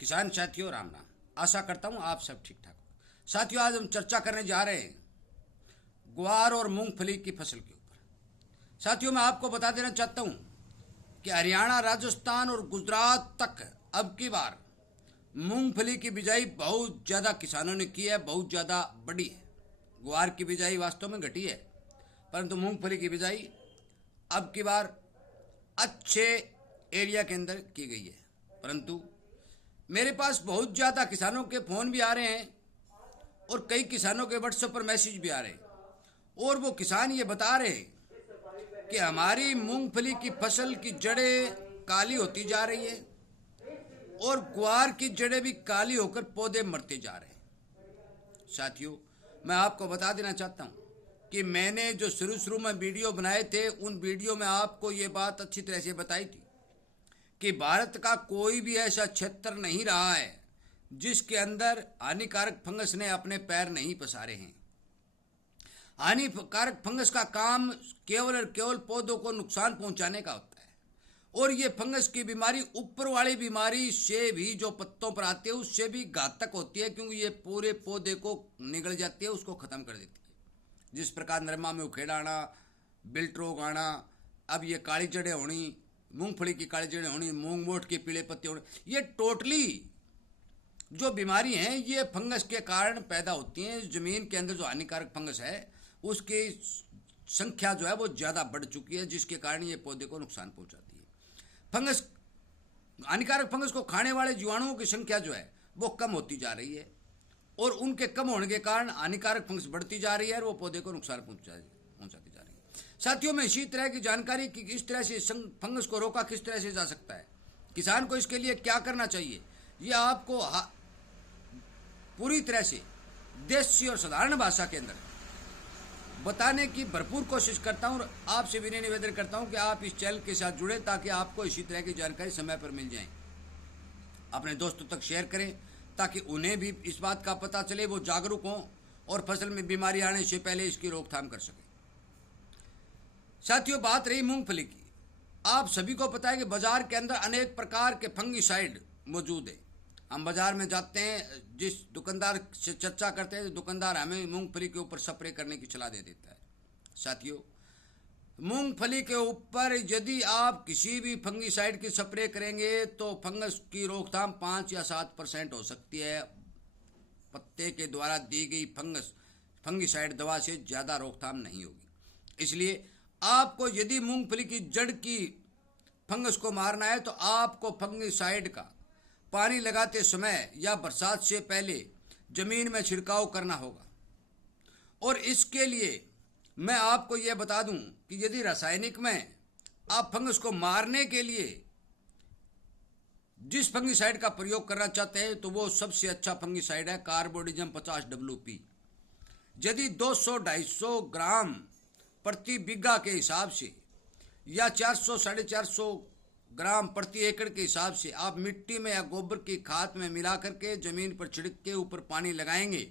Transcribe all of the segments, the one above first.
किसान साथियों राम राम। आशा करता हूँ आप सब ठीक ठाक हो। साथियों आज हम चर्चा करने जा रहे हैं ग्वार और मूंगफली की फसल के ऊपर। साथियों मैं आपको बता देना चाहता हूँ कि हरियाणा, राजस्थान और गुजरात तक अब की बार मूंगफली की बिजाई बहुत ज़्यादा किसानों ने की है, बहुत ज़्यादा बड़ी है। ग्वार की बिजाई वास्तव में घटी है, परंतु मूंगफली की बिजाई अब की बार अच्छे एरिया के अंदर की गई है। परंतु मेरे पास बहुत ज़्यादा किसानों के फ़ोन भी आ रहे हैं और कई किसानों के व्हाट्सएप पर मैसेज भी आ रहे हैं और वो किसान ये बता रहे हैं कि हमारी मूंगफली की फसल की जड़ें काली होती जा रही है और ग्वार की जड़ें भी काली होकर पौधे मरते जा रहे हैं। साथियों मैं आपको बता देना चाहता हूँ कि मैंने जो शुरू में वीडियो बनाए थे उन वीडियो में आपको ये बात अच्छी तरह से बताई थी कि भारत का कोई भी ऐसा क्षेत्र नहीं रहा है जिसके अंदर हानिकारक फंगस ने अपने पैर नहीं पसारे हैं। हानिकारक फंगस का काम केवल और केवल पौधों को नुकसान पहुंचाने का होता है और ये फंगस की बीमारी ऊपर वाली बीमारी से भी जो पत्तों पर आती है उससे भी घातक होती है, क्योंकि ये पूरे पौधे को निगल जाती है, उसको ख़त्म कर देती है। जिस प्रकार नरमा में उखेड़ आना, बिल्ट रोग आना, अब ये काली जड़ें होनी, मूंगफली की काली जड़ें होनी, मूंग मोट के पीले पत्ते होने, ये टोटली जो बीमारी हैं ये फंगस के कारण पैदा होती हैं। ज़मीन के अंदर जो हानिकारक फंगस है उसकी संख्या जो है वो ज़्यादा बढ़ चुकी है, जिसके कारण ये पौधे को नुकसान पहुंचाती है। फंगस, हानिकारक फंगस को खाने वाले जीवाणुओं की संख्या जो है वो कम होती जा रही है और उनके कम होने के कारण हानिकारक फंगस बढ़ती जा रही है और वो पौधे को नुकसान पहुंचाती जा रही है। साथियों में इसी तरह की जानकारी कि किस तरह से फंगस को रोका किस तरह से जा सकता है, किसान को इसके लिए क्या करना चाहिए, ये आपको पूरी तरह से देसी और साधारण भाषा के अंदर बताने की भरपूर कोशिश करता हूं और आपसे विनय निवेदन करता हूं कि आप इस चैनल के साथ जुड़े ताकि आपको इसी तरह की जानकारी समय पर मिल जाए। अपने दोस्तों तक शेयर करें ताकि उन्हें भी इस बात का पता चले, वो जागरूक हों और फसल में बीमारी आने से पहले इसकी रोकथाम कर सकें। साथियों बात रही मूंगफली की, आप सभी को पता है कि बाजार के अंदर अनेक प्रकार के फंगिसाइड मौजूद है। हम बाजार में जाते हैं, जिस दुकानदार से चर्चा करते हैं, दुकानदार हमें मूंगफली के ऊपर स्प्रे करने की सलाह दे देता है। साथियों मूंगफली के ऊपर यदि आप किसी भी फंगिसाइड की स्प्रे करेंगे तो फंगस की रोकथाम 5 या 7% हो सकती है। पत्ते के द्वारा दी गई फंगिसाइड दवा से ज़्यादा रोकथाम नहीं होगी। इसलिए आपको यदि मूंगफली की जड़ की फंगस को मारना है तो आपको फंगिसाइड का पानी लगाते समय या बरसात से पहले जमीन में छिड़काव करना होगा। और इसके लिए मैं आपको यह बता दूं कि यदि रासायनिक में आप फंगस को मारने के लिए जिस फंगिसाइड का प्रयोग करना चाहते हैं तो वो सबसे अच्छा फंगिसाइड है कार्बोडिजम 50 WP। यदि 200-250 ग्राम प्रति बीघा के हिसाब से या 400-450 ग्राम प्रति एकड़ के हिसाब से आप मिट्टी में या गोबर की खाद में मिला करके जमीन पर छिड़क के ऊपर पानी लगाएंगे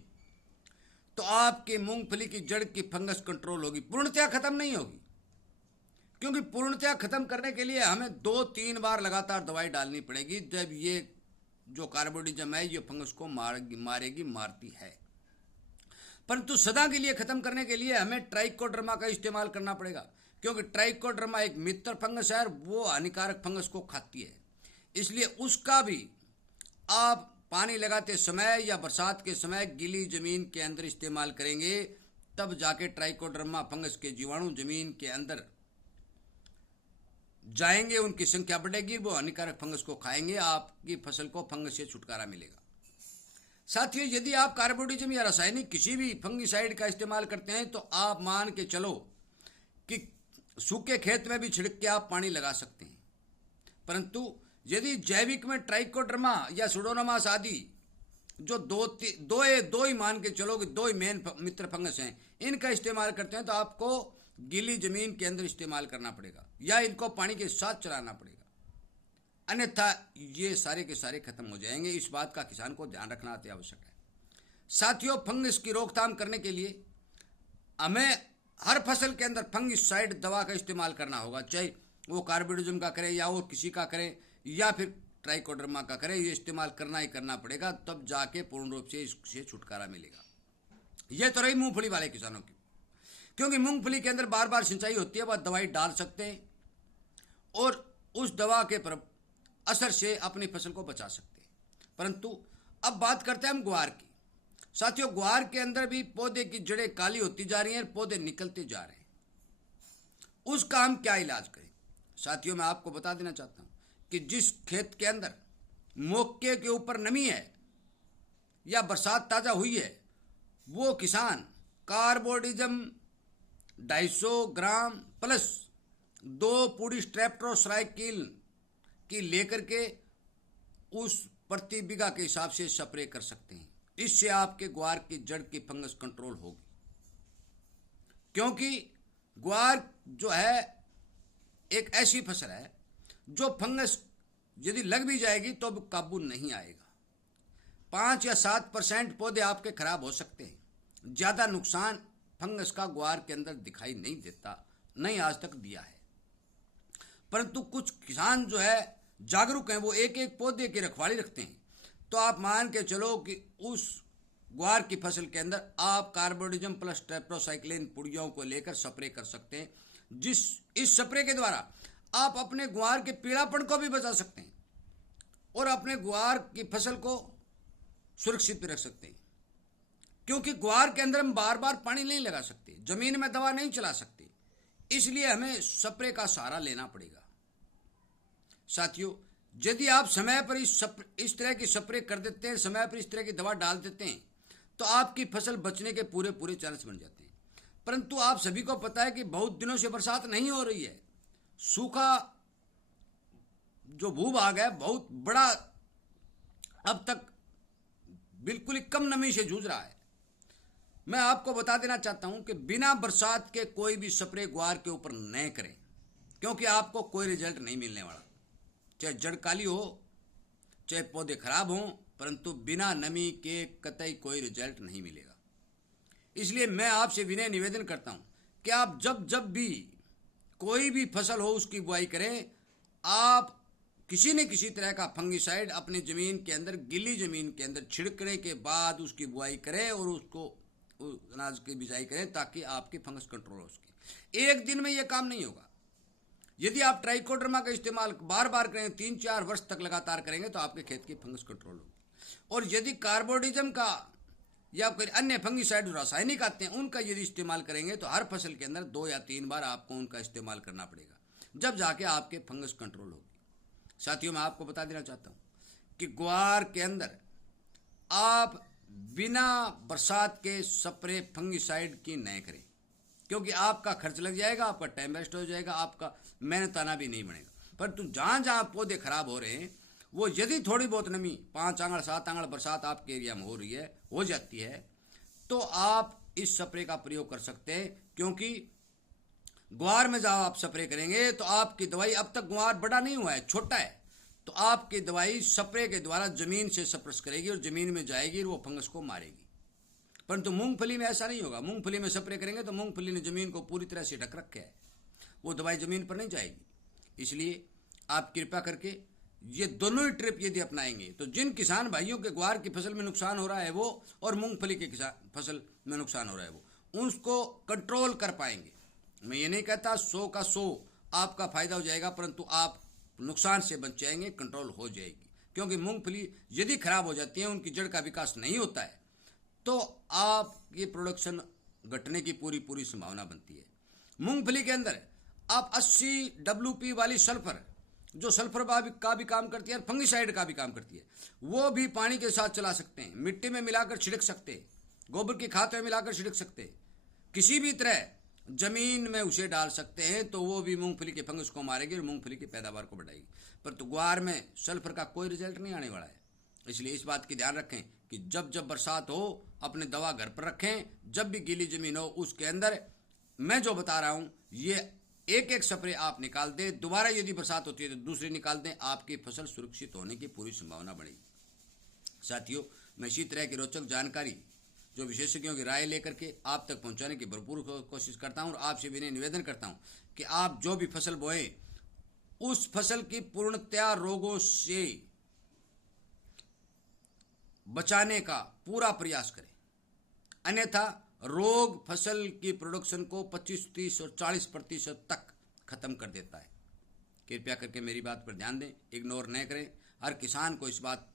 तो आपकी मूंगफली की जड़ की फंगस कंट्रोल होगी। पूर्णतया खत्म नहीं होगी, क्योंकि पूर्णतया खत्म करने के लिए हमें 2-3 बार लगातार दवाई डालनी पड़ेगी जब ये जो कार्बोडिजम है ये फंगस को मारती है। परंतु सदा के लिए खत्म करने के लिए हमें ट्राइकोडर्मा का इस्तेमाल करना पड़ेगा, क्योंकि ट्राइकोडर्मा एक मित्र फंगस है और वो हानिकारक फंगस को खाती है। इसलिए उसका भी आप पानी लगाते समय या बरसात के समय गीली जमीन के अंदर इस्तेमाल करेंगे, तब जाके ट्राइकोडर्मा फंगस के जीवाणु जमीन के अंदर जाएंगे, उनकी संख्या बढ़ेगी, वो हानिकारक फंगस को खाएंगे, आपकी फसल को फंगस से छुटकारा मिलेगा। साथियों यदि आप कार्बोडिजम या रासायनिक किसी भी फंगिसाइड का इस्तेमाल करते हैं तो आप मान के चलो कि सूखे खेत में भी छिड़क के आप पानी लगा सकते हैं। परंतु यदि जैविक में ट्राइकोडर्मा या सुडोमोनास आदि जो दो ही मान के चलो कि 2 ही मेन मित्र फंगस हैं, इनका इस्तेमाल करते हैं तो आपको गीली जमीन के अंदर इस्तेमाल करना पड़ेगा या इनको पानी के साथ चलाना पड़ेगा, अन्यथा ये सारे के सारे खत्म हो जाएंगे। इस बात का किसान को ध्यान रखना अति आवश्यक है। साथियों फंगस की रोकथाम करने के लिए हमें हर फसल के अंदर फंगिसाइड दवा का इस्तेमाल करना होगा, चाहे वो कार्बोडिजम का करें या और किसी का करें या फिर ट्राइकोडर्मा का करें, ये इस्तेमाल करना ही करना पड़ेगा, तब जाके पूर्ण रूप से इससे छुटकारा मिलेगा। ये तो रही मूंगफली वाले किसानों की, क्योंकि मूंगफली के अंदर बार बार सिंचाई होती है, वह दवाई डाल सकते हैं और उस दवा के असर से अपनी फसल को बचा सकते हैं। परंतु अब बात करते हैं हम ग्वार की। साथियों, ग्वार के अंदर भी पौधे की जड़ें काली होती जा रही हैं, पौधे निकलते जा रहे हैं। उसका हम क्या इलाज करें? साथियों, मैं आपको बता देना चाहता हूं कि जिस खेत के अंदर मौके के ऊपर नमी है या बरसात ताज़ा हुई है, वो किसान कार्बोडिजम 250 ग्राम प्लस 2 पूड़ी स्ट्रेप्टोसाइक्लिन की लेकर के उस प्रति बीघा के हिसाब से स्प्रे कर सकते हैं। इससे आपके ग्वार की जड़ की फंगस कंट्रोल होगी, क्योंकि ग्वार जो है एक ऐसी फसल है जो फंगस यदि लग भी जाएगी तो भी काबू नहीं आएगा। 5 या 7% पौधे आपके खराब हो सकते हैं। ज़्यादा नुकसान फंगस का ग्वार के अंदर दिखाई नहीं देता, नहीं आज तक दिया है। परंतु कुछ किसान जो है जागरूक हैं, वो एक एक पौधे की रखवाली रखते हैं। तो आप मान के चलो कि उस ग्वार की फसल के अंदर आप कार्बोडिजम प्लस टेट्रासाइक्लिन पुड़ियों को लेकर स्प्रे कर सकते हैं, इस स्प्रे के द्वारा आप अपने ग्वार के पीलापन को भी बचा सकते हैं और अपने ग्वार की फसल को सुरक्षित भी रख सकते हैं। क्योंकि ग्वार के अंदर हम बार बार पानी नहीं लगा सकते, जमीन में दवा नहीं चला सकते, इसलिए हमें स्प्रे का सहारा लेना पड़ेगा। साथियों, यदि आप समय पर इस तरह की स्प्रे कर देते हैं, समय पर इस तरह की दवा डाल देते हैं, तो आपकी फसल बचने के पूरे पूरे चांस बन जाते हैं। परंतु आप सभी को पता है कि बहुत दिनों से बरसात नहीं हो रही है, सूखा जो भूभाग है बहुत बड़ा अब तक बिल्कुल ही कम नमी से जूझ रहा है। मैं आपको बता देना चाहता हूं कि बिना बरसात के कोई भी स्प्रे ग्वार के ऊपर न करें, क्योंकि आपको कोई रिजल्ट नहीं मिलने वाला। चाहे जड़ काली हो, चाहे पौधे खराब हों, परंतु बिना नमी के कतई कोई रिजल्ट नहीं मिलेगा। इसलिए मैं आपसे विनय निवेदन करता हूं कि आप जब भी कोई भी फसल हो उसकी बुआई करें, आप किसी न किसी तरह का फंगिसाइड अपनी ज़मीन के अंदर, गीली ज़मीन के अंदर छिड़कने के बाद उसकी बुआई करें और उसको अनाज की बिजाई करें, ताकि आपकी फंगस कंट्रोल हो सके। एक दिन में यह काम नहीं होगा। यदि आप ट्राइकोडर्मा का इस्तेमाल बार बार करें, 3-4 वर्ष तक लगातार करेंगे, तो आपके खेत की फंगस कंट्रोल होगी। और यदि कार्बोडिजम का या कोई अन्य फंगिसाइड रासायनिक आते हैं, उनका यदि इस्तेमाल करेंगे, तो हर फसल के अंदर 2 या 3 बार आपको उनका इस्तेमाल करना पड़ेगा, जब जाके आपके फंगस कंट्रोल होगी। साथियों, मैं आपको बता देना चाहता हूँ कि ग्वार के अंदर आप बिना बरसात के स्प्रे फंगिसाइड की न करें, क्योंकि आपका खर्च लग जाएगा, आपका टाइम वेस्ट हो जाएगा, आपका मेहनताना भी नहीं बनेगा। परंतु जहाँ जहाँ पौधे खराब हो रहे हैं, वो यदि थोड़ी बहुत नमी 5 आंगड़ 7 आंगड़ बरसात आपके एरिया में हो जाती है, तो आप इस स्प्रे का प्रयोग कर सकते हैं। क्योंकि ग्वार में जब आप स्प्रे करेंगे तो आपकी दवाई, अब तक ग्वार बड़ा नहीं हुआ है, छोटा है, तो आपकी दवाई स्प्रे के द्वारा जमीन से स्पर्श करेगी और जमीन में जाएगी और वो फंगस को मारेगी। परंतु मूंगफली में ऐसा नहीं होगा। मूंगफली में स्प्रे करेंगे तो मूंगफली ने जमीन को पूरी तरह से ढक रखा है, वो दवाई जमीन पर नहीं जाएगी। इसलिए आप कृपया करके ये दोनों ही ट्रिप यदि अपनाएंगे, तो जिन किसान भाइयों के ग्वार की फसल में नुकसान हो रहा है वो, और मूंगफली के फसल में नुकसान हो रहा है वो, उसको कंट्रोल कर पाएंगे। मैं ये नहीं कहता 100 का 100 आपका फायदा हो जाएगा, परंतु आप नुकसान से बच जाएंगे, कंट्रोल हो जाएगी। क्योंकि मूंगफली यदि खराब हो जाती है, उनकी जड़ का विकास नहीं होता है, तो आप ये प्रोडक्शन घटने की पूरी संभावना बनती है। मूंगफली के अंदर आप 80 WP वाली सल्फर, जो सल्फर का भी काम करती है और फंगिसाइड का भी काम करती है, वो भी पानी के साथ चला सकते हैं, मिट्टी में मिलाकर छिड़क सकते हैं, गोबर की खाद में मिलाकर छिड़क सकते हैं, किसी भी तरह जमीन में उसे डाल सकते हैं, तो वो भी मूंगफली के फंगस को मारेगी और मूंगफली की पैदावार को बढ़ाएगी। परंतु ग्वार में सल्फर का कोई रिजल्ट नहीं आने वाला है। इसलिए इस बात की ध्यान रखें कि जब बरसात हो, अपने दवा घर पर रखें। जब भी गीली जमीन हो, उसके अंदर मैं जो बता रहा हूँ, ये एक स्प्रे आप निकाल दें। दोबारा यदि बरसात होती है तो दूसरी निकाल दें, आपकी फसल सुरक्षित होने की पूरी संभावना बढ़ेगी। साथियों, मैं इसी तरह की रोचक जानकारी जो विशेषज्ञों की राय लेकर के आप तक पहुंचाने की भरपूर कोशिश करता हूं, और आपसे विनय निवेदन करता हूं कि आप जो भी फसल बोएं, उस फसल की पूर्णतया रोगों से बचाने का पूरा प्रयास करें, अन्यथा रोग फसल की प्रोडक्शन को 25, 30 और 40% तक खत्म कर देता है। कृपया करके मेरी बात पर ध्यान दें, इग्नोर न करें। हर किसान को इस बात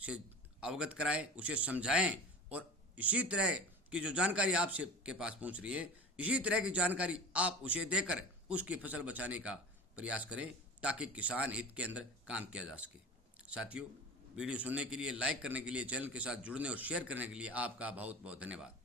से अवगत कराएं, उसे समझाएं, और इसी तरह की जो जानकारी आपसे के पास पहुंच रही है, इसी तरह की जानकारी आप उसे देकर उसकी फसल बचाने का प्रयास करें, ताकि किसान हित के अंदर काम किया जा सके। साथियों, वीडियो सुनने के लिए, लाइक करने के लिए, चैनल के साथ जुड़ने और शेयर करने के लिए आपका बहुत बहुत धन्यवाद।